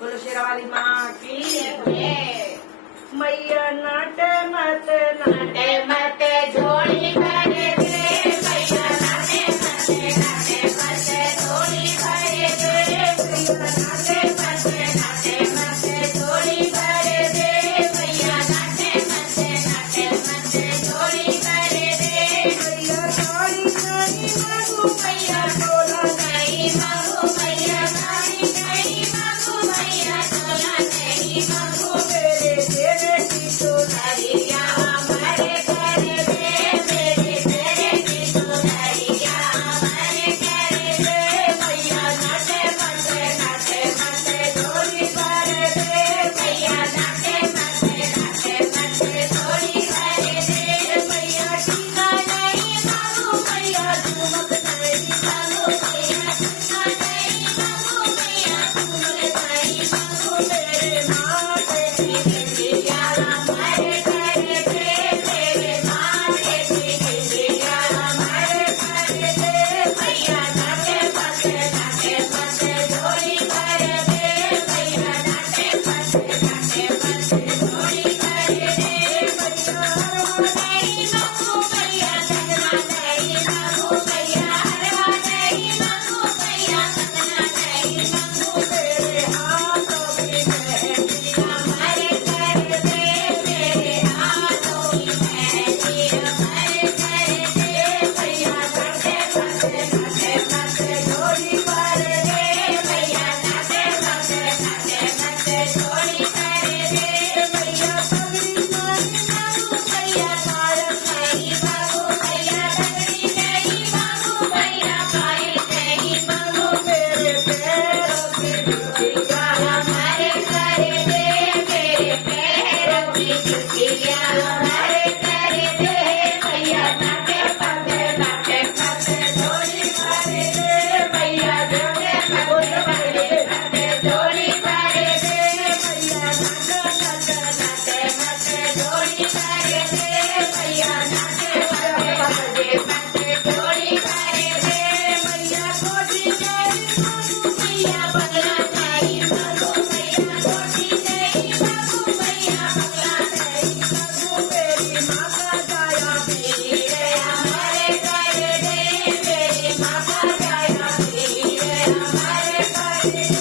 बोलो शेरावाली माँ की मैया नाटे मत झोली भरे दे मैया नाटे मत झोली भरे दे मैया नाटे मत झोली भरे दे मैया नाटे मत झोली भरे दे मैया साड़ी नहीं मांगू मैया तोला नहीं मांगू मैया साड़ी नहीं मांगू मैया तोला नहीं मांगू मेरे तेरे की तो हरिया हमारे घर दे मेरे तेरे की सुनरिया हमारे घर दे मैया नाटे मत झोली भरे दे मैया नाटे मत झोली भरे दे मैया टीका नहीं मांगू मैया झुमक नहीं मांगू मैया टीका नहीं मांगू मैया झुमक नहीं मांगू मेरे माथे की बिंदिया हमारे घर दे मेरे माथे की बिंदिया हमारे घर दे मैया नाटे मत झोली भरे दे मैया नाटे मत झोली भरे दे मैया नहीं मांगू मैया सजना नहीं मांगू मैया हरवा नहीं मांगू मैया सजना नहीं मांगू मेरे हाथों की मेहंदी हमारे घर दे मेरे हाथों की मेहंदी हमारे घर दे मैया नाटे मत झोली भरे दे मैया नाटे मत झोली भरे दे मैया पगड़ी नहीं मांगू मैया पायल नहीं मांगू मैया पगड़ी नहीं मांगू मैया पायल नहीं मांगू मेरे पैरों की जुतिया हमारे घर दे मेरे पैरों की जुतिया हमारे घर दे मैया नाटे मत झोली भरे दे मैया नाटे मत झोली भरे दे मैया नाटे मत झोली भरे दे मैया नाटे मत झोली भरे दे मैया कोठी नहीं मांगू मैया बगला नहीं मांगू मैया कोठी नहीं मांगू मैया बगला नहीं मांगू मेरी माँ का जाया हीरे हमारे घर दे मेरी माँ का जाया हीरे हमारे घर दे